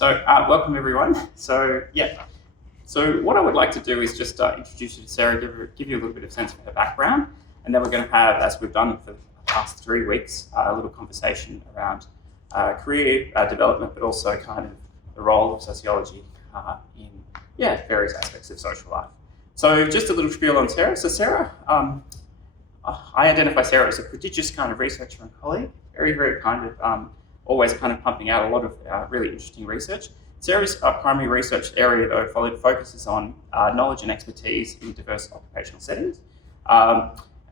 Welcome everyone. So what I would like to do is just introduce you to Sarah, give you a little bit of sense of her background, and then we're going to have, as we've done for the past 3 weeks, a little conversation around career development, but also kind of the role of sociology in various aspects of social life. So just a little spiel on Sarah. So Sarah, I identify Sarah as a prodigious kind of researcher and colleague, very kind of always kind of pumping out a lot of really interesting research. Sarah's primary research area, though, focuses on knowledge and expertise in diverse occupational settings.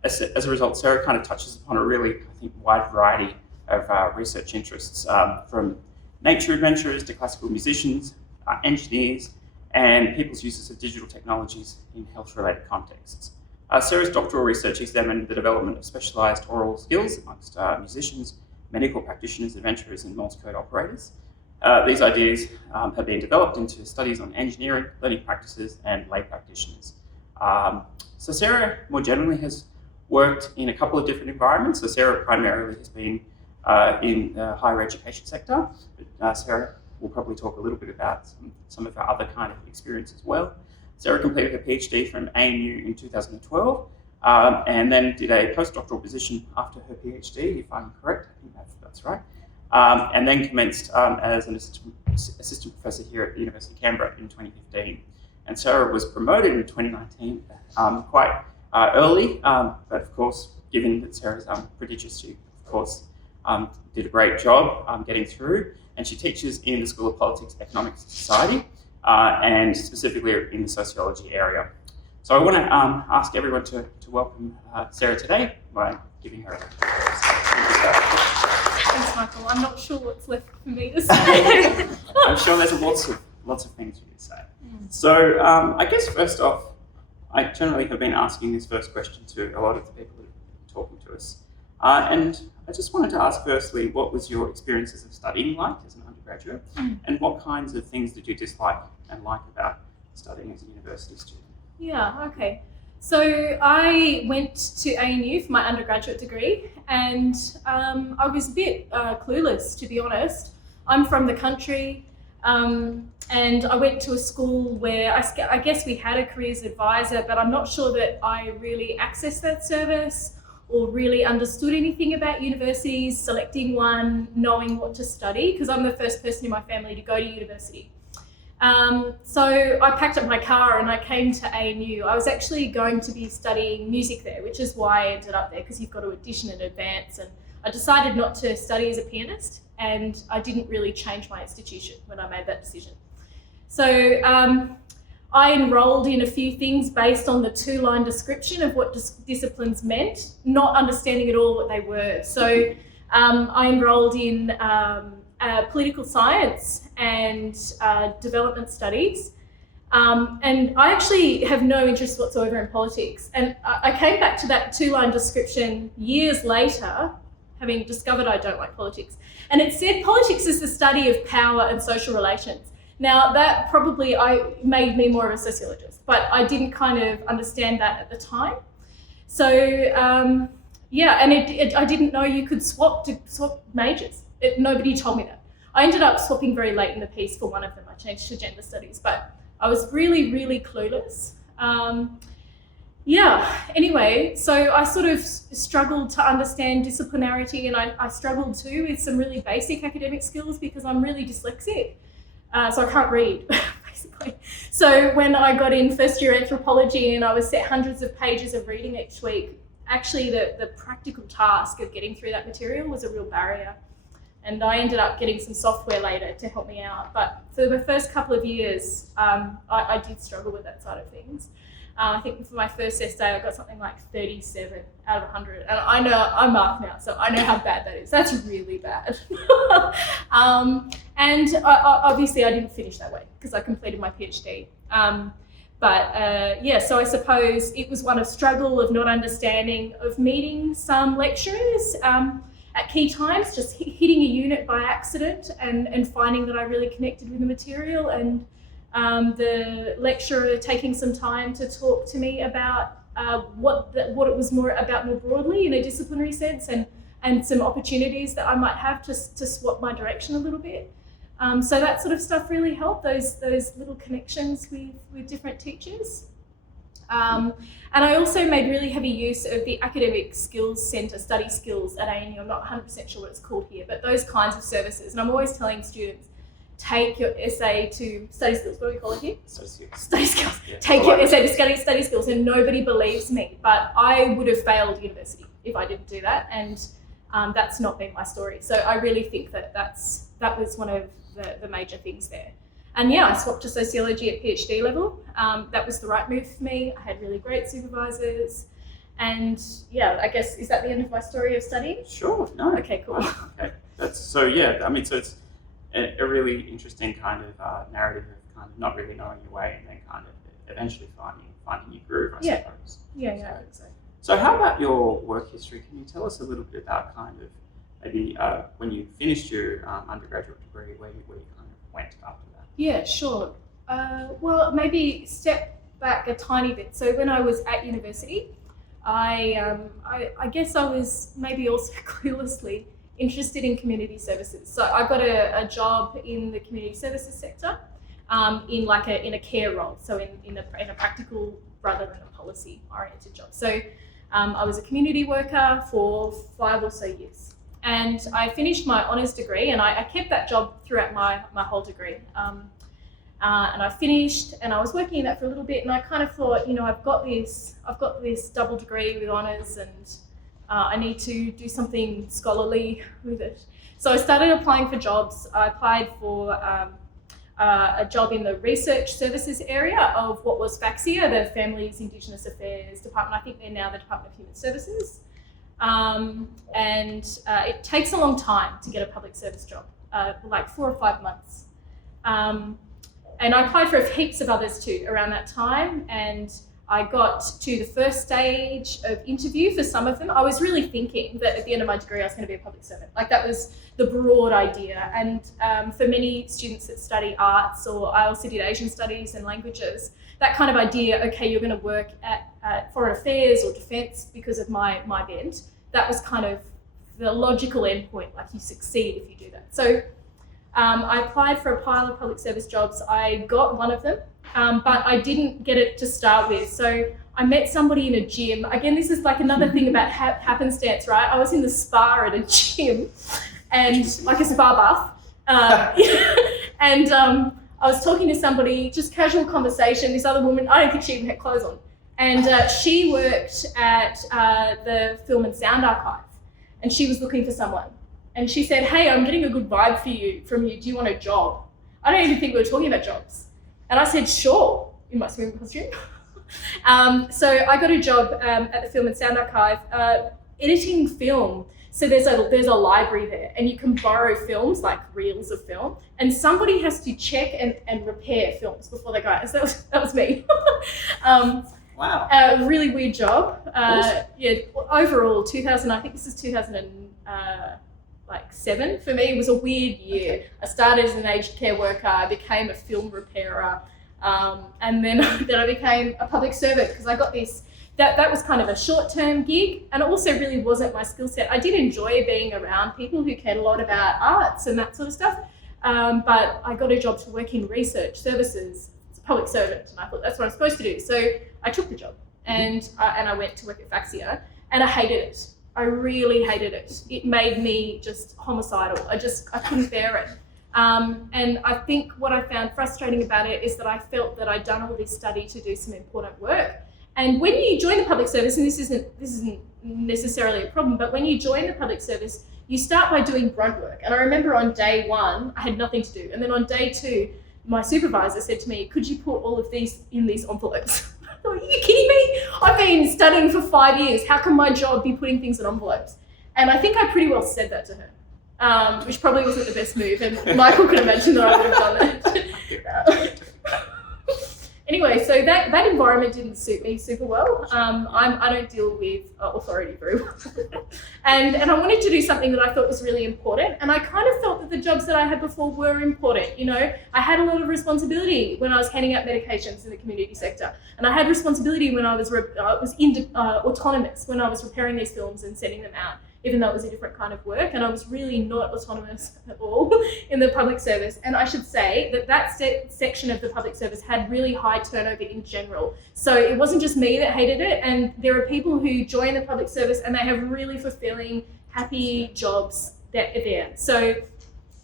As a result, Sarah kind of touches upon a really, I think, wide variety of research interests, from nature adventurers to classical musicians, engineers, and people's uses of digital technologies in health-related contexts. Sarah's doctoral research examined the development of specialised oral skills amongst musicians, medical practitioners, adventurers, and Morse code operators. These ideas have been developed into studies on engineering, learning practices, and lay practitioners. So Sarah, more generally, has worked in a couple of different environments. So Sarah primarily has been in the higher education sector, but Sarah will probably talk a little bit about some of her other kind of experience as well. Sarah completed her PhD from ANU in 2012, and then did a postdoctoral position after her PhD, if I'm correct. I think that's right. And then commenced as an assistant professor here at the University of Canberra in 2015. And Sarah was promoted in 2019, quite early, but of course, given that Sarah's prodigious, she of course did a great job getting through. And she teaches in the School of Politics, Economics and Society, and specifically in the sociology area. So I want to ask everyone to welcome Sarah today by giving her a Thanks, Michael. I'm not sure what's left for me to say. I'm sure there's lots of things for you to say. So I guess first off, I generally have been asking this first question to a lot of the people who are talking to us. And I just wanted to ask firstly, what was your experiences of studying like as an undergraduate? And what kinds of things did you dislike and like about studying as a university student? Yeah, okay. So I went to ANU for my undergraduate degree, and I was a bit clueless, to be honest. I'm from the country, and I went to a school where I guess we had a careers advisor, but I'm not sure that I really accessed that service or really understood anything about universities, selecting one, knowing what to study, because I'm the first person in my family to go to university. So I packed up my car and I came to ANU. I was actually going to be studying music there, which is why I ended up there, because you've got to audition in advance. And I decided not to study as a pianist, and I didn't really change my institution when I made that decision. So I enrolled in a few things based on the 2-line description of what disciplines meant, not understanding at all what they were. So I enrolled in political science and development studies. And I actually have no interest whatsoever in politics. And I came back to that 2-line description years later, having discovered I don't like politics. And it said politics is the study of power and social relations. Now that probably made me more of a sociologist, but I didn't kind of understand that at the time. So and I didn't know you could swap majors. Nobody told me that. I ended up swapping very late in the piece for one of them. I changed to gender studies, but I was really clueless. Anyway, so I sort of struggled to understand disciplinarity, and I struggled too with some really basic academic skills because I'm really dyslexic. So I can't read, basically. So when I got in first year anthropology and I was set hundreds of pages of reading each week, actually the practical task of getting through that material was a real barrier. And I ended up getting some software later to help me out. But for the first couple of years, I did struggle with that side of things. I think for my first essay, I got something like 37 out of 100. And I know, I'm math now, so I know how bad that is. That's really bad. Obviously I didn't finish that way because I completed my PhD. So I suppose it was one of struggle, of not understanding, of meeting some lecturers at key times, just hitting a unit by accident and finding that I really connected with the material, and the lecturer taking some time to talk to me about what it was more broadly in a disciplinary sense, and some opportunities that I might have to swap my direction a little bit. So that sort of stuff really helped, those little connections with different teachers. And I also made really heavy use of the Academic Skills Centre, Study Skills at ANU. I'm not 100% sure what it's called here, but those kinds of services. And I'm always telling students, take your essay to study skills. What do we call it here? Study skills. Yeah, take your essay to study skills, and nobody believes me. But I would have failed university if I didn't do that, and that's not been my story. So I really think that was one of the major things there. And yeah, I swapped to sociology at PhD level. That was the right move for me. I had really great supervisors. And yeah, I guess, is that the end of my story of studying? Sure, no. Okay, cool. Okay, so it's a really interesting kind of narrative of kind of not really knowing your way and then kind of eventually finding your groove, I suppose. Yeah, I think so. So how about your work history? Can you tell us a little bit about kind of maybe when you finished your undergraduate degree, where you kind of went after that? Yeah, sure. Well, maybe step back a tiny bit. So when I was at university, I guess I was maybe also cluelessly interested in community services. So I got a job in the community services sector in a care role, so in a practical rather than a policy oriented job. So I was a community worker for 5 or so years. And I finished my honours degree, and I kept that job throughout my whole degree. And I finished, and I was working in that for a little bit, and I kind of thought, I've got this double degree with honours, and I need to do something scholarly with it. So I started applying for jobs. I applied for a job in the research services area of what was FAXIA, the Families Indigenous Affairs Department. I think they're now the Department of Human Services. It takes a long time to get a public service job, like 4 or 5 months. And I applied for heaps of others too around that time, and I got to the first stage of interview for some of them. I was really thinking that at the end of my degree I was going to be a public servant. Like, that was the broad idea. And for many students that study arts, or I also did Asian studies and languages, that kind of idea, okay, you're going to work at foreign affairs or defence because of my bent, that was kind of the logical endpoint, like you succeed if you do that. So I applied for a pile of public service jobs. I got one of them, but I didn't get it to start with. So I met somebody in a gym. Again, this is like another thing about happenstance, right? I was in the spa at a gym, and like a spa bath. And I was talking to somebody, just casual conversation, this other woman, I don't think she even had clothes on. And she worked at the Film and Sound Archive, and she was looking for someone. And she said, hey, I'm getting a good vibe from you. Do you want a job? I don't even think we were talking about jobs. And I said, sure, in my swimming costume. So I got a job at the Film and Sound Archive, editing film. So there's a library there, and you can borrow films, like reels of film, and somebody has to check and repair films before they go out. So that was me. Wow. A really weird job. Awesome. Yeah, overall, I think this is 2007 for me. It was a weird year. Okay. I started as an aged care worker, I became a film repairer, and then I became a public servant, because I got this. That was kind of a short-term gig, and it also really wasn't my skill set. I did enjoy being around people who cared a lot about arts and that sort of stuff, but I got a job to work in research services as a public servant, and I thought that's what I'm supposed to do. So I took the job, and I went to work at FAXIA, and I hated it. I really hated it. It made me just homicidal. I couldn't bear it. And I think what I found frustrating about it is that I felt that I'd done all this study to do some important work. And when you join the public service, and this isn't necessarily a problem, but when you join the public service, you start by doing grunt work. And I remember on day 1, I had nothing to do. And then on day 2, my supervisor said to me, could you put all of these in these envelopes? I thought, are you kidding me? I've been studying for 5 years. How can my job be putting things in envelopes? And I think I pretty well said that to her, which probably wasn't the best move. And Michael could imagine that I would have done that. Anyway, so that environment didn't suit me super well. I don't deal with authority very well. and I wanted to do something that I thought was really important. And I kind of felt that the jobs that I had before were important. I had a lot of responsibility when I was handing out medications in the community sector. And I had responsibility when I was autonomous, when I was repairing these films and sending them out even though it was a different kind of work, and I was really not autonomous at all in the public service. And I should say that section of the public service had really high turnover in general. So it wasn't just me that hated it, and there are people who join the public service and they have really fulfilling, happy jobs there. So,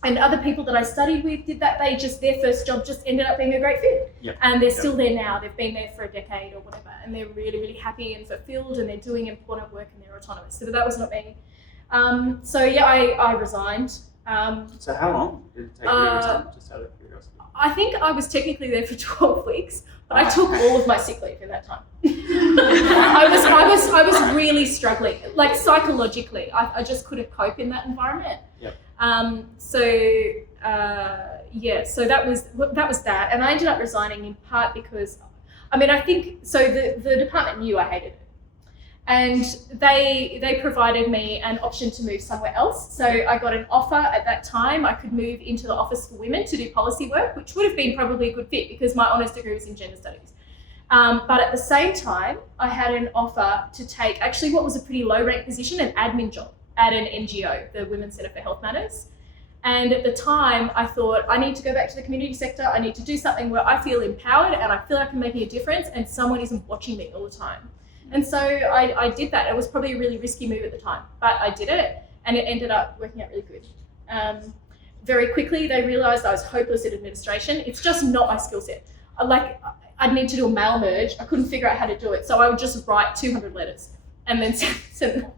and other people that I studied with did that. Their first job just ended up being a great fit. Yep. And they're still there now. They've been there for a decade or whatever, and they're really, really happy and fulfilled, and they're doing important work and they're autonomous. So that was not me. I resigned. So how long did it take you to resign, just out of curiosity? I think I was technically there for 12 weeks, but I took all of my sick leave in that time. I was really struggling, like psychologically. I just couldn't cope in that environment. Yep. So that was that, and I ended up resigning in part because, I think the department knew I hated it, and they provided me an option to move somewhere else. So I got an offer at that time. I could move into the Office for Women to do policy work, which would have been probably a good fit because my honours degree was in gender studies. But at the same time, I had an offer to take actually what was a pretty low rank position, an admin job at an NGO, the Women's Centre for Health Matters. And at the time, I thought, I need to go back to the community sector. I need to do something where I feel empowered and I feel like I'm making a difference and someone isn't watching me all the time. And so I did that. It was probably a really risky move at the time, but I did it and it ended up working out really good. Very quickly, they realised I was hopeless at administration. It's just not my skill set. I'd need to do a mail merge. I couldn't figure out how to do it. So I would just write 200 letters and then send them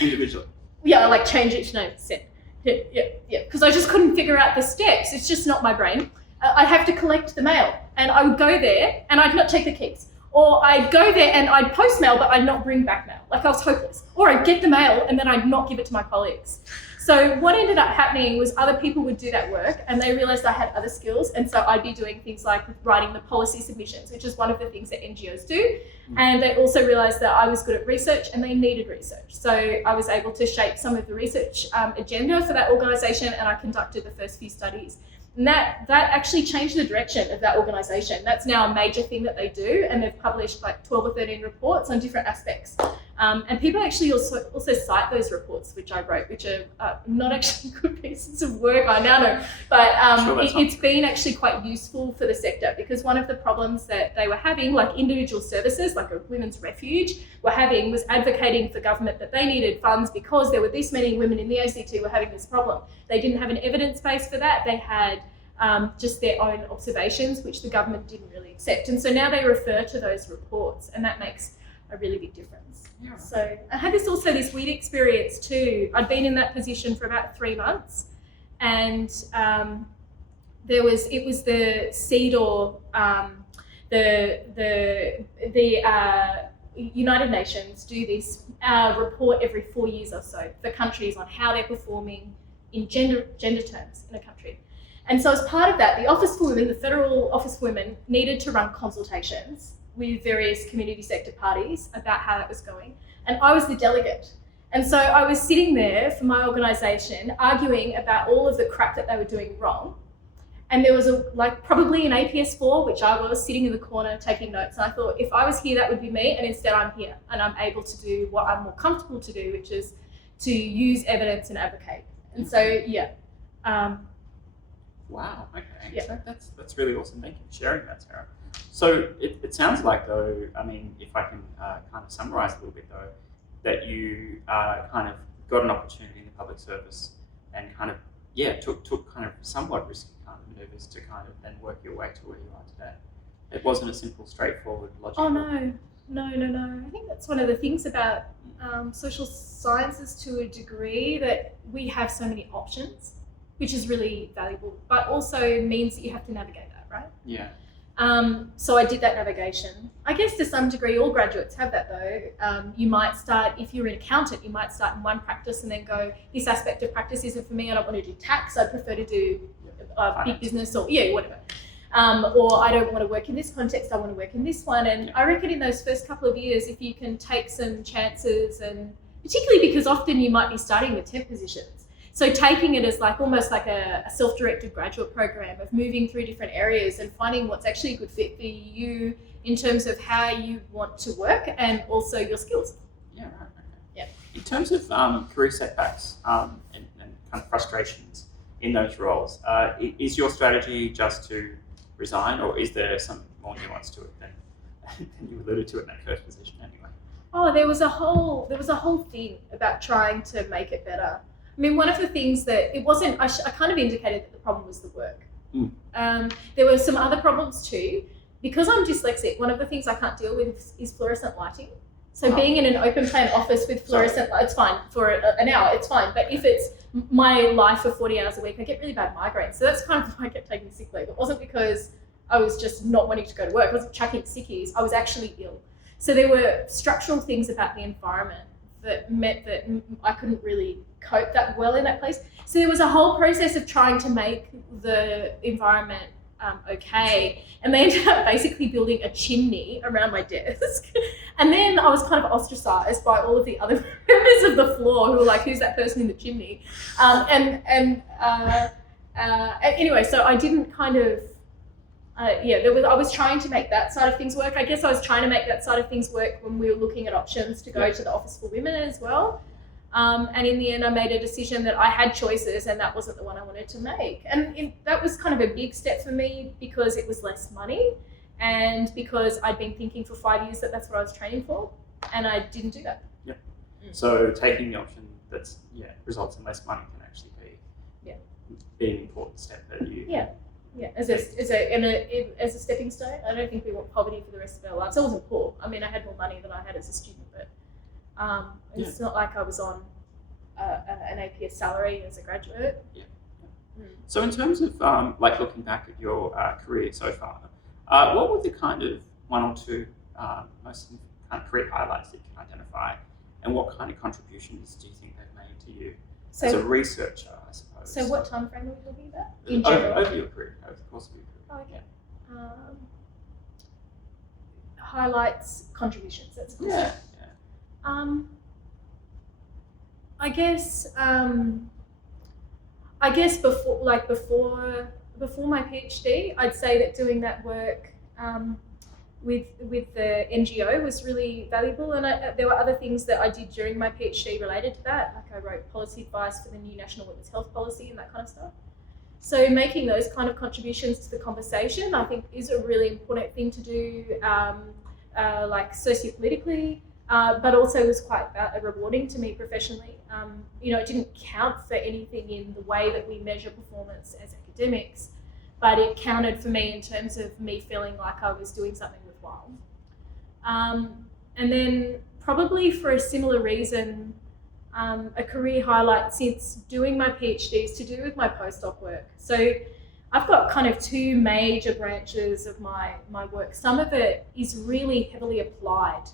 individually. Yeah, change each name, send. Yeah. Because I just couldn't figure out the steps. It's just not my brain. I'd have to collect the mail, and I would go there and I'd not take the keys. Or I'd go there and I'd post mail, but I'd not bring back mail. I was hopeless. Or I'd get the mail and then I'd not give it to my colleagues. So what ended up happening was other people would do that work and they realised I had other skills. And so I'd be doing things like writing the policy submissions, which is one of the things that NGOs do. And they also realised that I was good at research and they needed research. So I was able to shape some of the research agenda for that organisation, and I conducted the first few studies. And that actually changed the direction of that organisation. That's now a major thing that they do, and they've published 12 or 13 reports on different aspects. And people actually also cite those reports which I wrote, which are not actually good pieces of work, I now know, but it's been actually quite useful for the sector, because one of the problems that they were having, like individual services, like a women's refuge, were having was advocating for government that they needed funds because there were this many women in the ACT were having this problem. They didn't have an evidence base for that. They had just their own observations, which the government didn't really accept. And so now they refer to those reports, and that makes a really big difference. Yeah. So I had this weird experience too. I'd been in that position for about 3 months, and it was the CEDAW, the United Nations do this report every 4 years or so for countries on how they're performing in gender terms in a country. And so as part of that, the Office for Women, the Federal Office for Women, needed to run consultations with various community sector parties about how that was going. And I was the delegate. And so I was sitting there for my organisation arguing about all of the crap that they were doing wrong. And there was probably an APS 4, which I was sitting in the corner taking notes. And I thought, if I was here, that would be me. And instead I'm here and I'm able to do what I'm more comfortable to do, which is to use evidence and advocate. And so, yeah. Wow, okay. Yeah. So that's really awesome. Thank you for sharing that, Sarah. So it sounds like, though, if I can kind of summarise a little bit, though, that you kind of got an opportunity in the public service and kind of, took kind of somewhat risky kind of manoeuvres to kind of then work your way to where you are today. It wasn't a simple, straightforward, logical... Oh, no. I think that's one of the things about social sciences to a degree, that we have so many options, which is really valuable, but also means that you have to navigate that, right? Yeah. So I did that navigation. I guess to some degree, all graduates have that though. You might start, if you're an accountant, you might start in one practice and then go, this aspect of practice isn't for me, I don't want to do tax, I prefer to do big business or whatever. Or I don't want to work in this context, I want to work in this one. And I reckon in those first couple of years, if you can take some chances, and particularly because often you might be starting with temp positions, so taking it as almost like a self-directed graduate program of moving through different areas and finding what's actually a good fit for you in terms of how you want to work and also your skills. Yeah, right. Okay. Yeah. In terms of career setbacks and kind of frustrations in those roles, is your strategy just to resign, or is there some more nuance to it than you alluded to in that first position anyway? Oh, there was a whole thing about trying to make it better. I mean, one of the things that it wasn't, I kind of indicated that the problem was the work. There were some other problems too. Because I'm dyslexic, one of the things I can't deal with is fluorescent lighting. So being in an open plan office with fluorescent light, it's fine for an hour, it's fine. But if it's my life for 40 hours a week, I get really bad migraines. So that's kind of why I kept taking sick leave. It wasn't because I was just not wanting to go to work. I wasn't chucking sickies. I was actually ill. So there were structural things about the environment that meant that I couldn't really cope that well in that place. So there was a whole process of trying to make the environment okay, and they ended up basically building a chimney around my desk, and then I was kind of ostracized by all of the other members of the floor who were like, who's that person in the chimney? Anyway, so I didn't kind of I was trying to make that side of things work. I guess I was trying to make that side of things work when we were looking at options to go to the Office for Women as well. And in the end, I made a decision that I had choices and that wasn't the one I wanted to make. And that was kind of a big step for me because it was less money and because I'd been thinking for 5 years that that's what I was training for, and I didn't do that. Yep. So taking the option that's results in less money can actually be an important step that you as a stepping stone. I don't think we want poverty for the rest of our lives. I wasn't poor. I mean, I had more money than I had as a student, but it's not like I was on an APS salary as a graduate. So in terms of like looking back at your career so far, what were the kind of one or two most kind of career highlights that you can identify, and what kind of contributions do you think they've made to you as a researcher, I suppose? So what time frame are we talking about? In general? Over your career, over the course of your career. Oh, okay. Highlights, contributions. That's a question. I guess before my PhD, I'd say that doing that work with the NGO was really valuable, and there were other things that I did during my PhD related to that, like I wrote policy advice for the new National Women's Health Policy and that kind of stuff. So making those kind of contributions to the conversation, I think, is a really important thing to do, like sociopolitically. But also was quite rewarding to me professionally. It didn't count for anything in the way that we measure performance as academics, but it counted for me in terms of me feeling like I was doing something worthwhile. And then probably for a similar reason, a career highlight since doing my PhD is to do with my postdoc work. So I've got kind of two major branches of my work. Some of it is really heavily applied,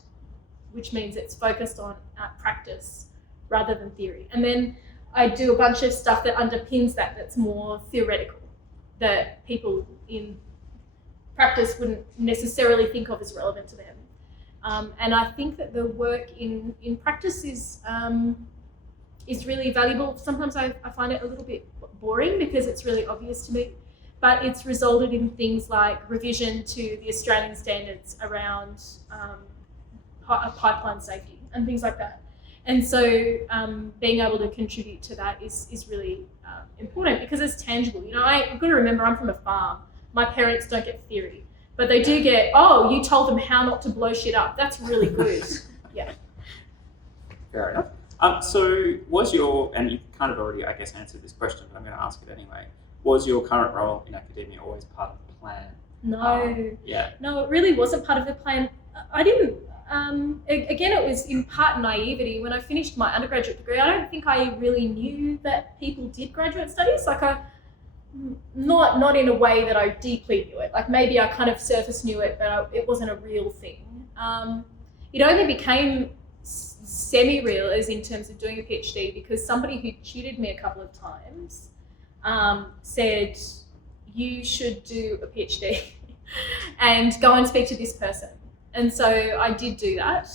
which means it's focused on practice rather than theory. And then I do a bunch of stuff that underpins that's more theoretical, that people in practice wouldn't necessarily think of as relevant to them. And I think that the work in practice is really valuable. Sometimes I find it a little bit boring because it's really obvious to me, but it's resulted in things like revision to the Australian standards around pipeline safety and things like that. And so being able to contribute to that is really important because it's tangible. I've got to remember I'm from a farm. My parents don't get theory, but they do get, you told them how not to blow shit up. That's really good. Yeah. Fair enough. So was and you kind of already, I guess, answered this question, but I'm going to ask it anyway. Was your current role in academia always part of the plan? No. No, it really wasn't part of the plan. I didn't. Again, it was in part naivety. When I finished my undergraduate degree, I don't think I really knew that people did graduate studies. Not in a way that I deeply knew it. Like maybe I kind of surface knew it, but it wasn't a real thing. It only became semi-real as in terms of doing a PhD because somebody who tutored me a couple of times said, you should do a PhD and go and speak to this person. And so I did do that,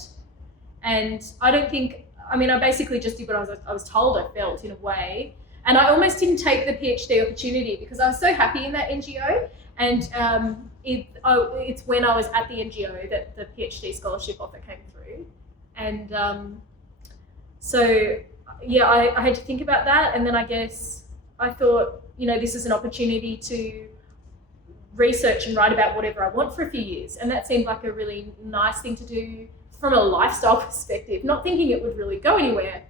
and I basically just did what I was told I felt in a way, and I almost didn't take the PhD opportunity because I was so happy in that NGO, and it's when I was at the NGO that the PhD scholarship offer came through, and So yeah, I had to think about that, and then I guess I thought, this is an opportunity to research and write about whatever I want for a few years, and that seemed like a really nice thing to do from a lifestyle perspective, not thinking it would really go anywhere.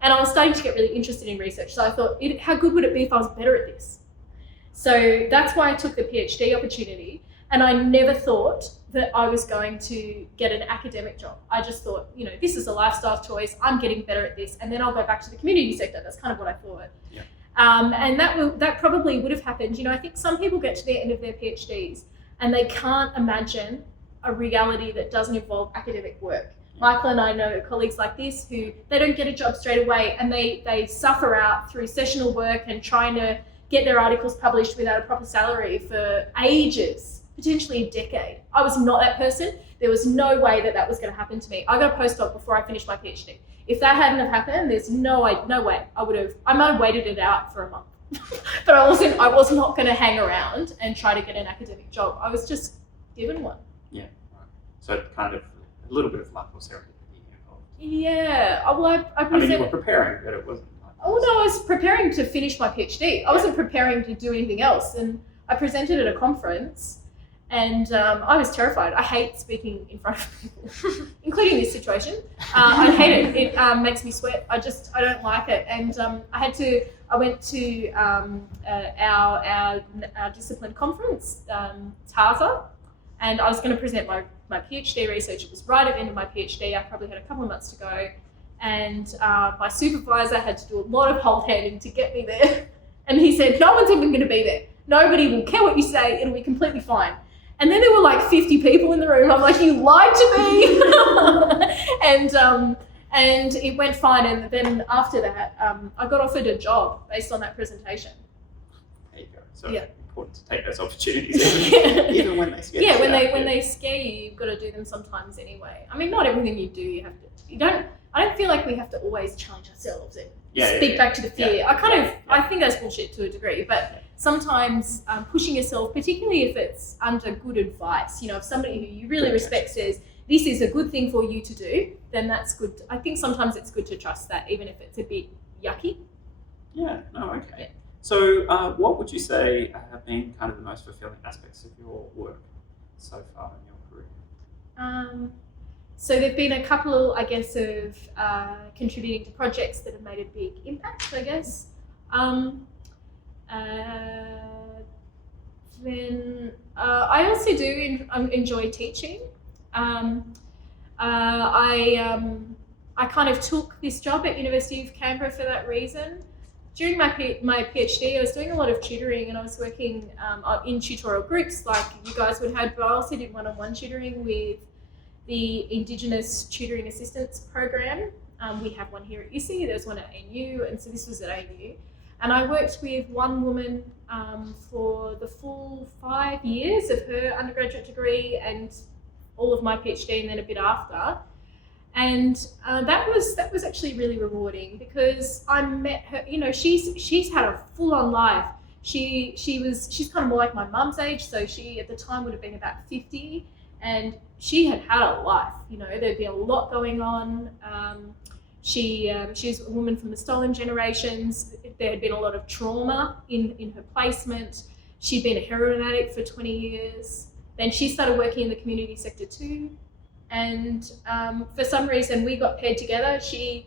And I was starting to get really interested in research, so I thought, how good would it be if I was better at this? So that's why I took the PhD opportunity, and I never thought that I was going to get an academic job. I just thought, this is a lifestyle choice, I'm getting better at this, and then I'll go back to the community sector. That's kind of what I thought. Yeah. And that probably would have happened. I think some people get to the end of their PhDs and they can't imagine a reality that doesn't involve academic work. Michael and I know colleagues like this who they don't get a job straight away, and they suffer out through sessional work and trying to get their articles published without a proper salary for ages, potentially a decade. I was not that person. There was no way that was going to happen to me. I got a postdoc before I finished my PhD. If that hadn't have happened, there's no way I might have waited it out for a month. But I was not going to hang around and try to get an academic job. I was just given one. Yeah, right. So kind of a little bit of luck or serendipity involved. Yeah. Well, I mean, you were preparing, but it wasn't like... Oh, no, I was preparing to finish my PhD. I wasn't preparing to do anything else. And I presented at a conference, and I was terrified. I hate speaking in front of people, including this situation. I hate it. It makes me sweat. I don't like it. And I went to our discipline conference, TASA, and I was going to present my PhD research. It was right at the end of my PhD. I probably had a couple of months to go. And my supervisor had to do a lot of hold-handing to get me there. And he said, no one's even going to be there. Nobody will care what you say. It'll be completely fine. And then there were like 50 people in the room. I'm like, you lied to me. And it went fine. And then after that, I got offered a job based on that presentation. There you go. So yeah. Important to take those opportunities, even when they scare you. Yeah, when they scare you, you've got to do them sometimes anyway. I mean, not everything you do, you have to. I don't feel like we have to always challenge ourselves and speak back to the fear. Yeah. I think that's bullshit to a degree, but sometimes pushing yourself, particularly if it's under good advice, if somebody who you really respect says, this is a good thing for you to do, then that's good. I think sometimes it's good to trust that, even if it's a bit yucky. Yeah, no, okay. Yeah. So what would you say have been kind of the most fulfilling aspects of your work so far in your career? So there've been a couple, I guess, of contributing to projects that have made a big impact, I guess. Then I also do enjoy teaching. I kind of took this job at University of Canberra for that reason. During my PhD, I was doing a lot of tutoring, and I was working in tutorial groups like you guys would have, but I also did one-on-one tutoring with the Indigenous Tutoring Assistance Program. We have one here at UC, there's one at ANU, and so this was at ANU. And I worked with one woman for the full 5 years of her undergraduate degree and all of my PhD, and then a bit after. And that was actually really rewarding because I met her. She's had a full-on life. She's kind of more like my mum's age, so she at the time would have been about 50, and she had a life. There'd been a lot going on. She's a woman from the stolen generations. There had been a lot of trauma in her placement. She'd been a heroin addict for 20 years. Then she started working in the community sector too. And for some reason, we got paired together. She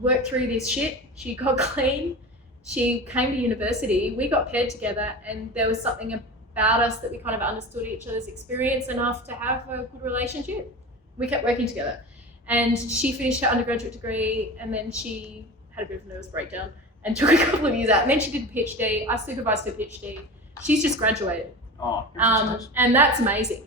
worked through this shit. She got clean. She came to university. We got paired together, and there was something about us that we kind of understood each other's experience enough to have a good relationship. We kept working together. And she finished her undergraduate degree, and then she had a bit of a nervous breakdown and took a couple of years out. And then she did a PhD. I supervised her PhD. She's just graduated. Oh, and that's amazing.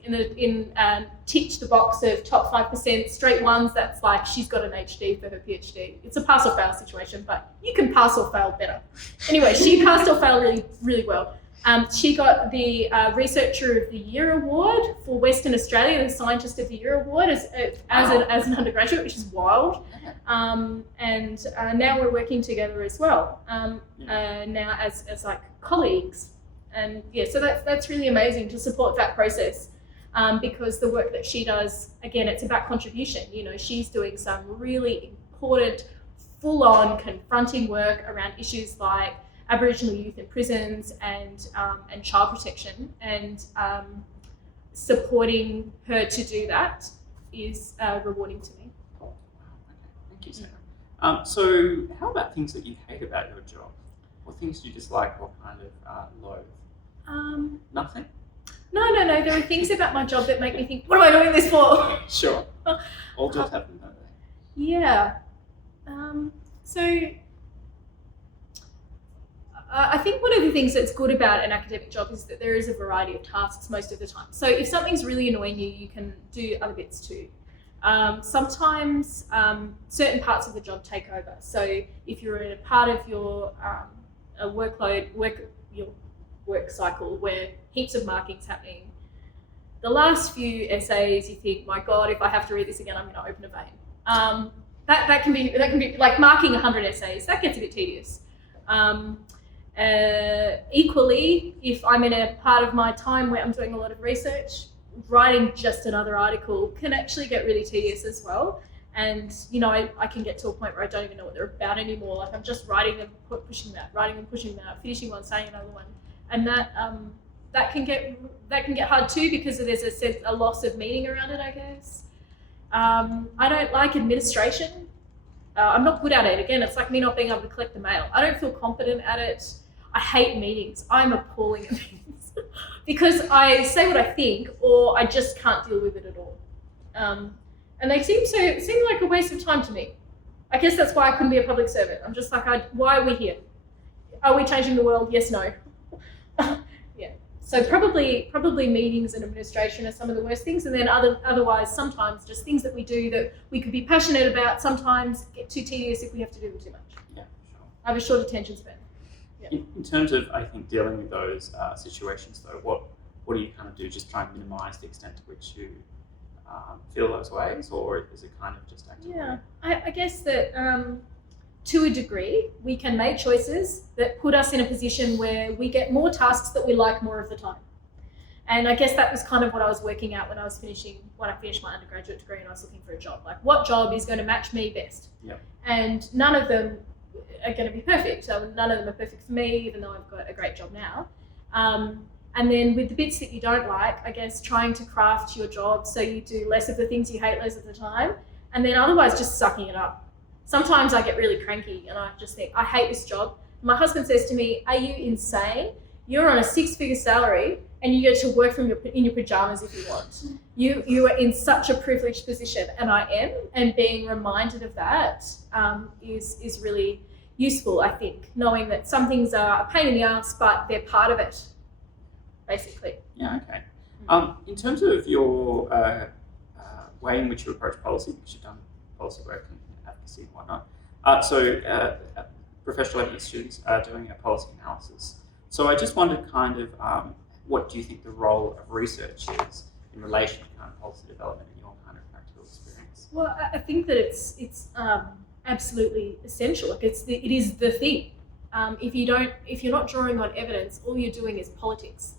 Ticked the box of top 5%, straight ones, that's like she's got an HD for her PhD. It's a pass or fail situation, but you can pass or fail better. Anyway, she passed or failed really, really well. She got the Researcher of the Year Award for Western Australia, the Scientist of the Year Award as an undergraduate, which is wild. And now we're working together as well, now as like colleagues. And yeah, so that's really amazing to support that process, because the work that she does, again, it's about contribution. She's doing some really important full-on confronting work around issues like Aboriginal youth in prisons and child protection, and supporting her to do that is rewarding to me. Oh, wow. Okay. Thank you, Sarah. So how about things that you hate about your job? What things do you dislike or kind of loathe? Nothing? No. There are things about my job that make me think, what am I doing this for? Sure. All jobs have them, don't they? Yeah. So I think one of the things that's good about an academic job is that there is a variety of tasks most of the time. So if something's really annoying you, you can do other bits too. Sometimes certain parts of the job take over. So if you're in a part of your your work cycle where heaps of marking's happening, the last few essays you think, my God, if I have to read this again, I'm going to open a vein. That can be like marking 100 essays. That gets a bit tedious. Equally, if I'm in a part of my time where I'm doing a lot of research, writing just another article can actually get really tedious as well. And I can get to a point where I don't even know what they're about anymore. Like I'm just writing them, pushing that, finishing one, starting another one, and that can get hard too, because there's a loss of meaning around it, I guess. I don't like administration. I'm not good at it. Again, it's like me not being able to collect the mail. I don't feel confident at it. I hate meetings. I'm appalling at meetings because I say what I think, or I just can't deal with it at all. And they seem like a waste of time to me. I guess that's why I couldn't be a public servant. I'm just like, why are we here? Are we changing the world? Yes, no. Yeah. So probably meetings and administration are some of the worst things, and then otherwise sometimes just things that we do that we could be passionate about sometimes get too tedious if we have to do them too much. Yeah, sure. I have a short attention span. Yeah. In terms of, I think, dealing with those situations, though, what do you kind of do? Just try and minimise the extent to which you feel those ways, or is it kind of just actively? Yeah, I guess that to a degree, we can make choices that put us in a position where we get more tasks that we like more of the time. And I guess that was kind of what I was working out when I finished my undergraduate degree and I was looking for a job. Like, what job is going to match me best? Yep. And none of them are going to be perfect. So none of them are perfect for me, even though I've got a great job now. And then with the bits that you don't like, I guess trying to craft your job so you do less of the things you hate less of the time, and then otherwise just sucking it up. Sometimes I get really cranky and I just think, I hate this job. My husband says to me, are you insane? You're on a 6-figure salary and you get to work in your pajamas if you want. You are in such a privileged position, and I am, and being reminded of that is really useful, I think, knowing that some things are a pain in the ass, but they're part of it, basically. Yeah, okay. In terms of your way in which you approach policy, because you've done policy work and advocacy and whatnot, so professional evidence students are doing a policy analysis. So I just wondered kind of what do you think the role of research is in relation to kind of policy development in your kind of practical experience? Well, I think that it's absolutely essential. Like it is the thing. If you're not drawing on evidence, all you're doing is politics.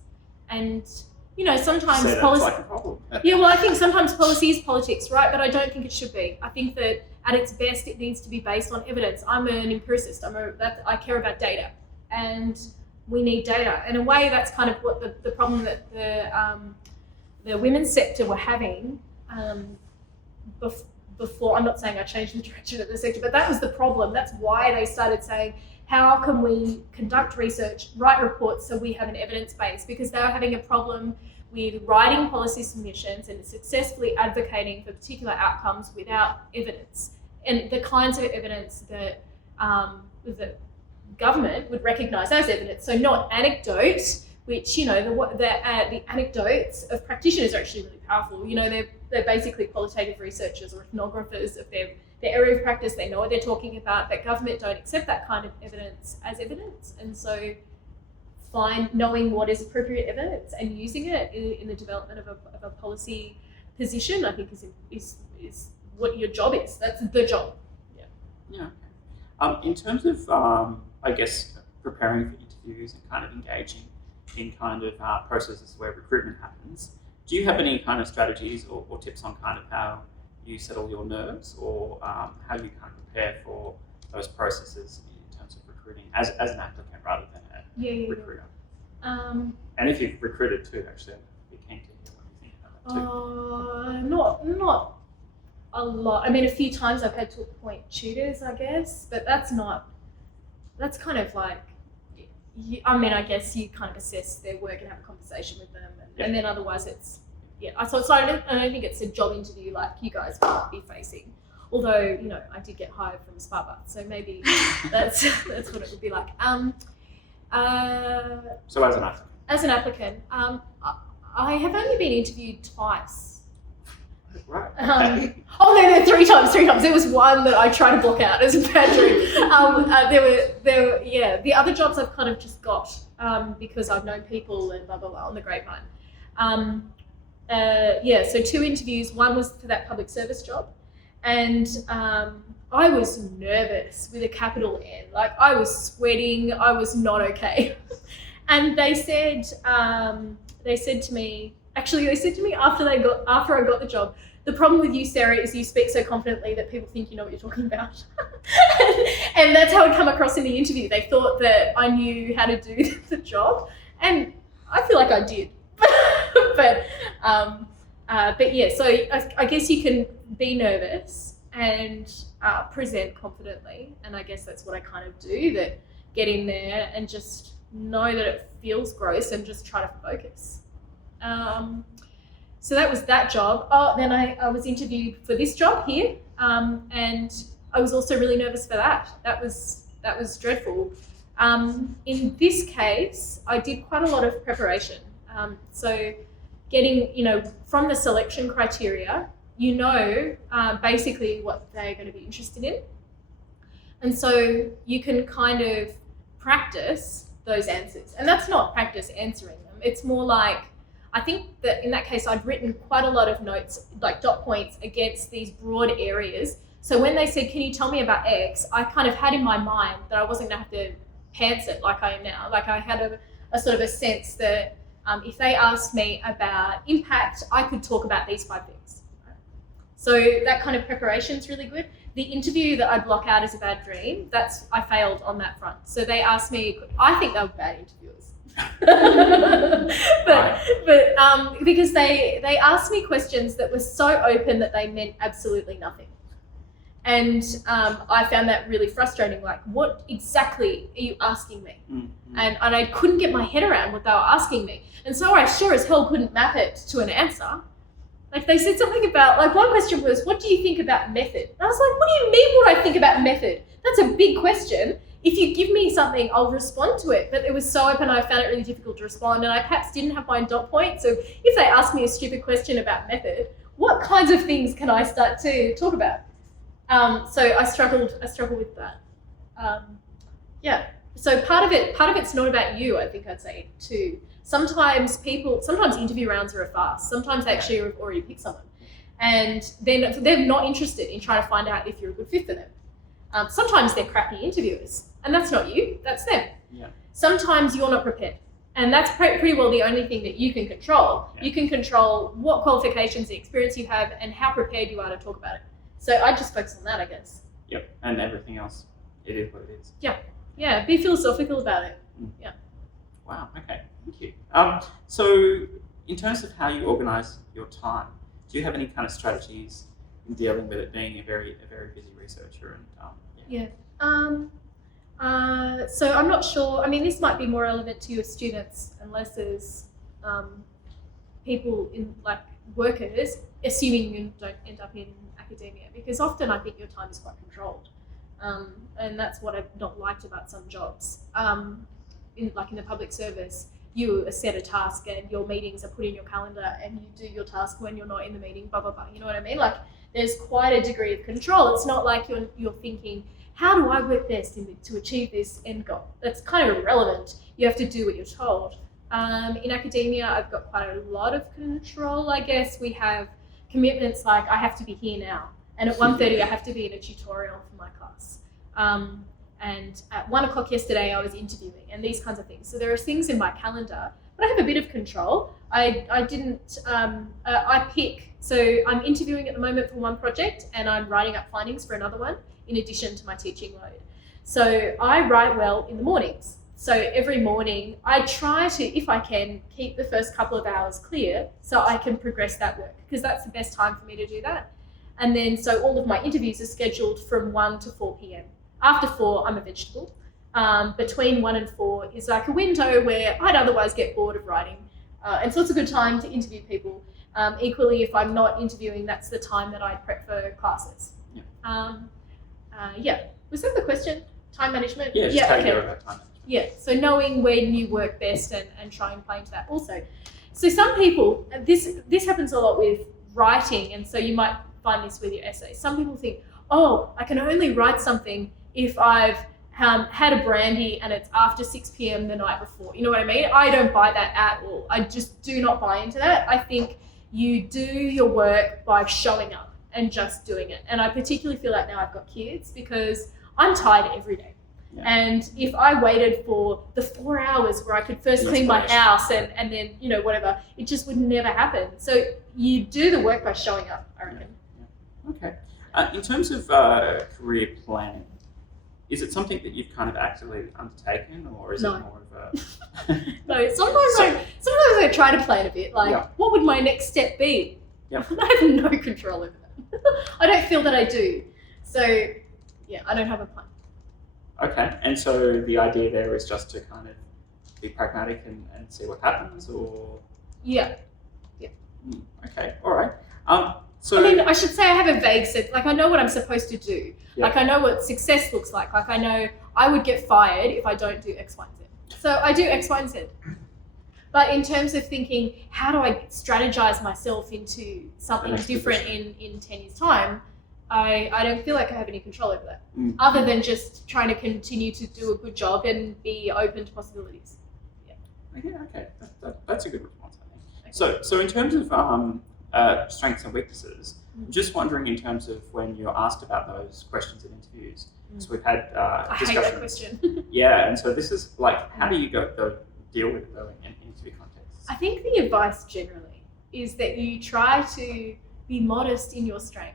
And sometimes so policy. Like a problem. Yeah, well, I think sometimes policy is politics, right? But I don't think it should be. I think that at its best, it needs to be based on evidence. I'm an empiricist. I care about data, and we need data. In a way, that's kind of what the problem that the women's sector were having before. I'm not saying I changed the direction of the sector, but that was the problem. That's why they started saying, how can we conduct research, write reports so we have an evidence base? Because they were having a problem with writing policy submissions and successfully advocating for particular outcomes without evidence. And the kinds of evidence that the government would recognise as evidence. So not anecdotes, which, the anecdotes of practitioners are actually really powerful. They're basically qualitative researchers or ethnographers of their area of practice. They know what they're talking about, but government don't accept that kind of evidence as evidence. And so knowing what is appropriate evidence and using it in the development of a policy position, I think is what your job is. That's the job. Yeah. In terms of, I guess, preparing for interviews and kind of engaging in kind of processes where recruitment happens, do you have any kind of strategies or tips on kind of how you settle your nerves, or how you kind of prepare for those processes in terms of recruiting as an applicant rather than a recruiter? And if you've recruited too, actually, I'd be keen to hear what you think about that too. Not a lot. I mean, a few times I've had to appoint tutors, I guess, but that's kind of like, I guess you kind of assess their work and have a conversation with them, and then otherwise it's, so I don't think it's a job interview like you guys might be facing. Although, I did get hired from Spa, so maybe that's what it would be like. So as an applicant? As an applicant, I have only been interviewed twice. Right. No, three times. There was one that I tried to block out as a bad dream. There were, the other jobs I've kind of just got because I've known people and blah, blah, blah on the grapevine. So 2 interviews. One was for that public service job. And I was nervous with a capital N. Like, I was sweating. I was not okay. And they said to me after I got the job, the problem with you, Sarah, is you speak so confidently that people think you know what you're talking about. And that's how it come across in the interview. They thought that I knew how to do the job, and I feel like I did. But yeah, so I guess you can be nervous and present confidently, and I guess that's what I kind of do, that get in there and just know that it feels gross and just try to focus. So that was that job. Then I was interviewed for this job here, and I was also really nervous for that. That was dreadful. In this case, I did quite a lot of preparation. So getting, from the selection criteria, basically what they're going to be interested in. And so you can kind of practice those answers. And that's not practice answering them. It's more like, I think that in that case, I'd written quite a lot of notes, like dot points against these broad areas. So when they said, can you tell me about X, I kind of had in my mind that I wasn't going to have to pants it like I am now. Like, I had a sort of a sense that if they asked me about impact, I could talk about these 5 things. So that kind of preparation is really good. The interview that I block out as a bad dream, I failed on that front. So they asked me, I think they were bad interviewers. but because they asked me questions that were so open that they meant absolutely nothing. And I found that really frustrating. Like, what exactly are you asking me? Mm-hmm. And I couldn't get my head around what they were asking me. And so I sure as hell couldn't map it to an answer. Like, they said something about, like, one question was, what do you think about method? And I was like, what do you mean what I think about method? That's a big question. If you give me something, I'll respond to it. But it was so open, I found it really difficult to respond. And I perhaps didn't have my dot point. So if they ask me a stupid question about method, what kinds of things can I start to talk about? So I struggled with that. So part of it's not about you, I think I'd say too. Sometimes interview rounds are fast. Sometimes they actually have already picked someone. And they're not interested in trying to find out if you're a good fit for them. Sometimes they're crappy interviewers, and that's not you, that's them. Yeah. Sometimes you're not prepared. And that's pretty well the only thing that you can control. Yeah. You can control what qualifications and experience you have and how prepared you are to talk about it. So I just focus on that, I guess. Yep, and everything else, it is what it is. Yeah, be philosophical about it. Yeah. Wow, okay, thank you. So in terms of how you organise your time, do you have any kind of strategies in dealing with it being a very busy researcher? So I'm not sure, I mean, this might be more relevant to your students unless there's people in, like, workers, assuming you don't end up in academia, because often I think your time is quite controlled. And that's what I've not liked about some jobs. In the public service, you set a task and your meetings are put in your calendar and you do your task when you're not in the meeting, blah, blah, blah. You know what I mean? Like, there's quite a degree of control. It's not like you're thinking, how do I work best to achieve this end goal? That's kind of irrelevant. You have to do what you're told. In academia, I've got quite a lot of control, I guess. We have commitments like I have to be here now. And at 1:30, I have to be in a tutorial for my class. And at 1 o'clock yesterday, I was interviewing and these kinds of things. So there are things in my calendar, but I have a bit of control. I pick. So I'm interviewing at the moment for one project and I'm writing up findings for another one in addition to my teaching load. So I write well in the mornings. So every morning I try to, if I can, keep the first couple of hours clear so I can progress that work, because that's the best time for me to do that. And then so all of my interviews are scheduled from 1 to 4 p.m. After 4, I'm a vegetable. Between 1 and 4 is like a window where I'd otherwise get bored of writing. And so it's a good time to interview people. Equally, if I'm not interviewing, that's the time that I prep for classes. Yeah. Was that the question? Time management? Yeah, just how you go about time management. Yeah, so knowing when you work best and try and play into that also. So some people, this happens a lot with writing, and so you might find this with your essays. Some people think, oh, I can only write something if I've had a brandy and it's after 6 p.m. the night before. You know what I mean? I don't buy that at all. I just do not buy into that. I think you do your work by showing up and just doing it. And I particularly feel like now I've got kids because I'm tired every day. Yeah. And if I waited for the 4 hours where I could first clean my house and then, you know, whatever, it just would never happen. So you do the work by showing up, I reckon. Yeah. Okay. In terms of career planning, is it something that you've kind of actively undertaken, or is it more of a... No, sometimes I try to plan a bit, like, what would my next step be? Yep. I have no control over that. I don't feel that I do. So, yeah, I don't have a plan. Okay, and so the idea there is just to kind of be pragmatic and see what happens, or? Yeah. Okay, all right. So I mean, I should say I have a vague sense. Like, I know what I'm supposed to do. Yeah. Like, I know what success looks like. Like, I know I would get fired if I don't do X, Y, and Z. So I do X, Y, and Z. But in terms of thinking, how do I strategize myself into something different in 10 years' time, I don't feel like I have any control over that, other than just trying to continue to do a good job and be open to possibilities. Yeah. Okay. That's a good response, I think. Okay. So in terms of strengths and weaknesses, I'm just wondering in terms of when you're asked about those questions in interviews. So we've had discussions. I hate that question. Yeah, and so this is like, how do you go deal with it though in interview contexts? I think the advice generally is that you try to be modest in your strengths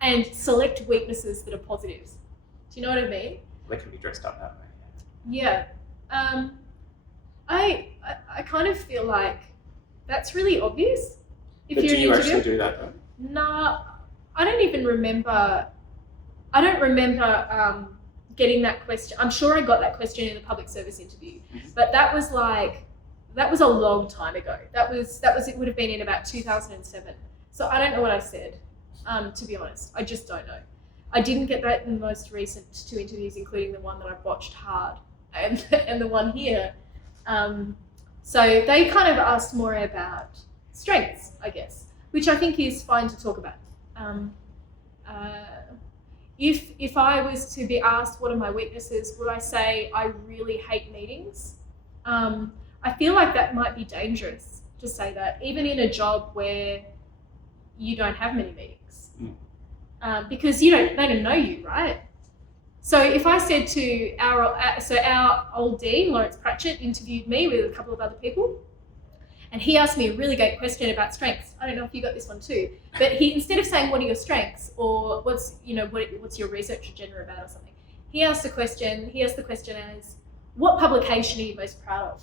and select weaknesses that are positives. Do you know what I mean? They can be dressed up that way. Yeah. I kind of feel like that's really obvious. But do you actually do that though? No, I don't even remember. I don't remember getting that question. I'm sure I got that question in a public service interview, but that was a long time ago. It would have been in about 2007. So I don't know what I said, to be honest. I just don't know. I didn't get that in the most recent 2 interviews, including the one that I botched hard and the one here. So they kind of asked more about strengths, I guess, which I think is fine to talk about. If I was to be asked what are my weaknesses, would I say I really hate meetings? I feel like that might be dangerous to say that, even in a job where you don't have many meetings, because they don't know you, right? So if I said to our old dean, Lawrence Pratchett, interviewed me with a couple of other people, and he asked me a really great question about strengths. I don't know if you got this one too, but he, instead of saying what are your strengths or what's your research agenda about or something, he asked the question as, what publication are you most proud of?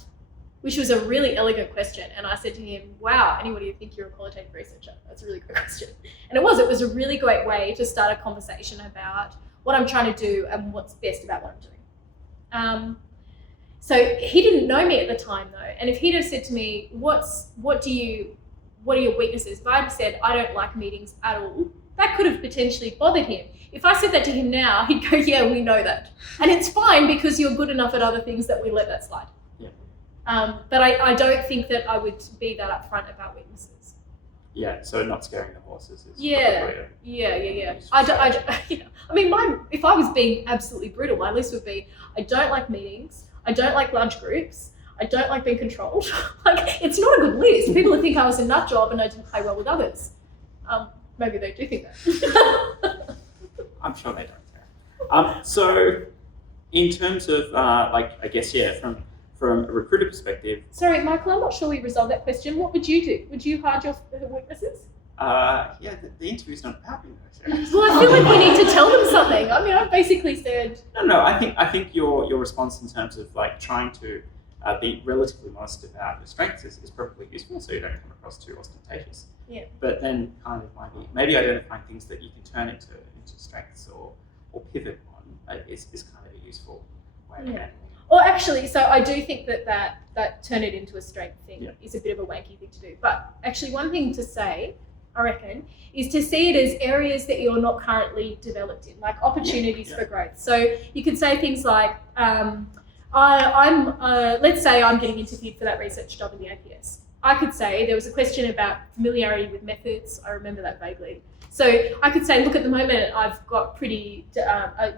Which was a really elegant question. And I said to him, wow, anybody would think you're a qualitative researcher. That's a really good question. And it was a really great way to start a conversation about what I'm trying to do and what's best about what I'm doing. So he didn't know me at the time though. And if he'd have said to me, what are your weaknesses? If I'd said, I don't like meetings at all, that could have potentially bothered him. If I said that to him now, he'd go, yeah, we know that. And it's fine because you're good enough at other things that we let that slide. But I don't think that I would be that upfront about weaknesses. Yeah, so not scaring the horses is Yeah. I mean, if I was being absolutely brutal, my list would be, I don't like meetings, I don't like lunch groups, I don't like being controlled. Like, it's not a good list. People would think I was a nut job and I didn't play well with others. Maybe they do think that. I'm sure they don't. So in terms of, from a recruiter perspective. Sorry, Michael, I'm not sure we resolved that question. What would you do? Would you hide your weaknesses? Yeah, the interview's not about me though, Sarah. Well, I feel like we need to tell them something. I mean, I've basically said. No. I think your response in terms of like trying to be relatively modest about your strengths is probably useful, so you don't come across too ostentatious. Yeah. But then kind of maybe identifying things that you can turn into strengths or pivot on is kind of a useful way of handling it. Or actually, so I do think that turn it into a strength thing is a bit of a wanky thing to do. But actually, one thing to say, I reckon, is to see it as areas that you're not currently developed in, like opportunities for growth. So you could say things like, let's say I'm getting interviewed for that research job in the APS. I could say there was a question about familiarity with methods. I remember that vaguely. So I could say, look, at the moment, I've got pretty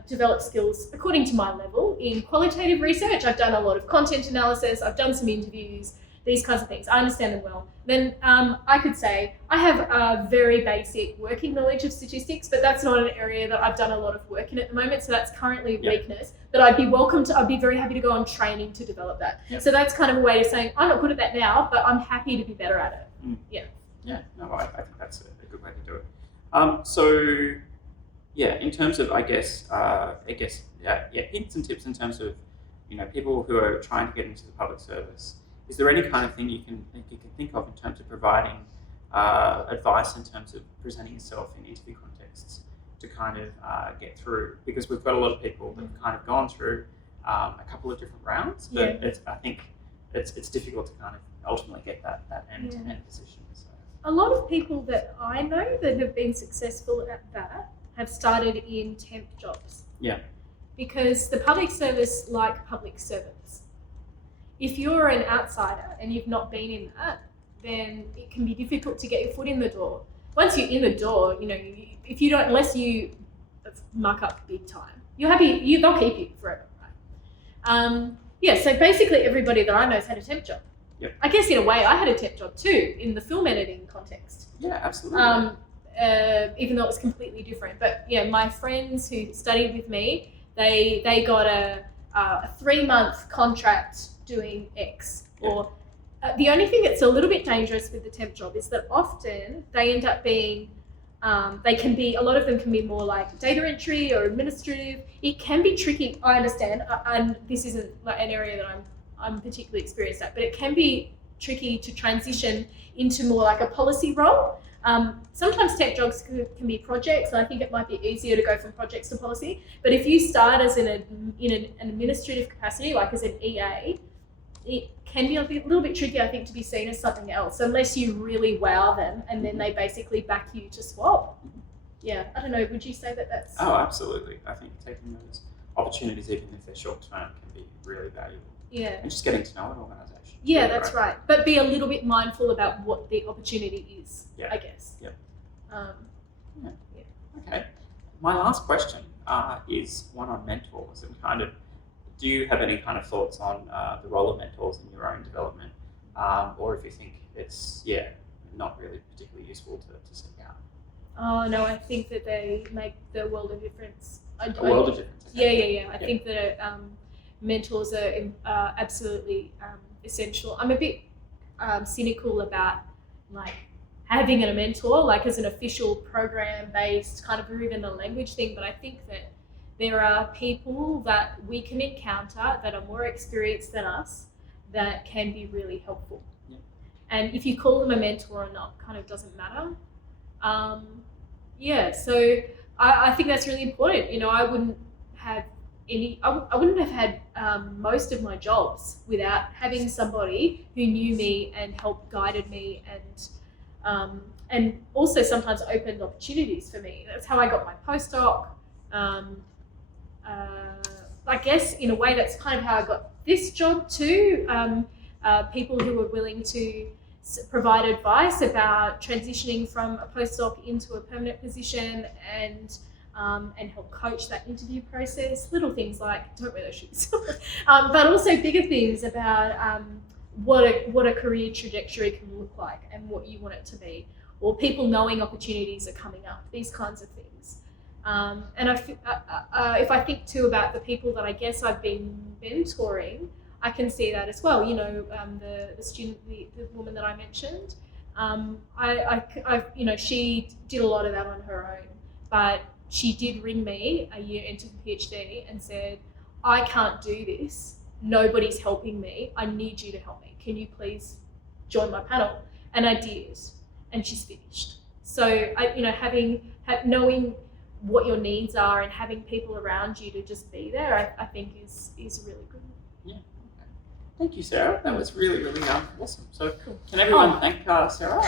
developed skills according to my level in qualitative research. I've done a lot of content analysis. I've done some interviews, these kinds of things. I understand them well. Then I could say, I have a very basic working knowledge of statistics, but that's not an area that I've done a lot of work in at the moment. So that's currently a weakness. But I'd be very happy to go on training to develop that. Yep. So that's kind of a way of saying, I'm not good at that now, but I'm happy to be better at it. Mm. Yeah. Yeah, no, I think that's a good way to do it. So, yeah, in terms of, hints and tips in terms of, people who are trying to get into the public service. Is there any kind of thing you can think of in terms of providing advice in terms of presenting yourself in interview contexts to kind of get through? Because we've got a lot of people that have kind of gone through a couple of different rounds, but I think it's difficult to kind of ultimately get that end-to-end position. So. A lot of people that I know that have been successful at that have started in temp jobs. Yeah. Because the public service, like public servants, if you're an outsider and you've not been in that, then it can be difficult to get your foot in the door. Once you're in the door, if you don't, unless you muck up big time, they'll keep you forever, right? So basically everybody that I know has had a temp job. Yep. I guess in a way I had a temp job too in the film editing context. Yeah, absolutely. Even though it was completely different. But yeah, my friends who studied with me, they got a 3-month contract doing X. Yep. Or the only thing that's a little bit dangerous with the temp job is that often they end up being, a lot of them can be more like data entry or administrative. It can be tricky, I understand, and this isn't like an area that I'm particularly experienced at, but it can be tricky to transition into more like a policy role. Sometimes temp jobs can be projects, and I think it might be easier to go from projects to policy. But if you start as in an administrative capacity, like as an EA, it can be a little bit tricky, I think, to be seen as something else, unless you really wow them and then they basically back you to swap. Yeah, I don't know, would you say that that's... Oh, absolutely. I think taking those opportunities, even if they're short term, can be really valuable. Yeah. And just getting to know an organisation. Yeah, that's right. But be a little bit mindful about what the opportunity is, I guess. Yep. Yeah. Okay. My last question is one on mentors and kind of, do you have any kind of thoughts on the role of mentors in your own development, or if you think it's not really particularly useful to seek out? Oh no, I think that they make the world of difference. A world of difference. Okay. Yeah. I think that mentors are absolutely essential. I'm a bit cynical about like having a mentor, like as an official program-based kind of, or even a language thing. But I think that there are people that we can encounter that are more experienced than us that can be really helpful. Yeah. And if you call them a mentor or not, kind of doesn't matter. So I think that's really important. I wouldn't have I wouldn't have had most of my jobs without having somebody who knew me and helped guided me and also sometimes opened opportunities for me. That's how I got my postdoc. I guess in a way that's kind of how I got this job too. People who were willing to provide advice about transitioning from a postdoc into a permanent position and help coach that interview process. Little things like don't wear those shoes, but also bigger things about what a career trajectory can look like and what you want it to be, or people knowing opportunities are coming up. These kinds of things. And if I think too about the people that I guess I've been mentoring, I can see that as well. The student, the woman that I mentioned, She did a lot of that on her own, but she did ring me a year into the PhD and said, I can't do this. Nobody's helping me. I need you to help me. Can you please join my panel? And I did, and she's finished. So, knowing what your needs are and having people around you to just be there, I think is really good. Yeah. Okay. Thank you, Sarah. That was really, really awesome. So, can everyone thank Sarah?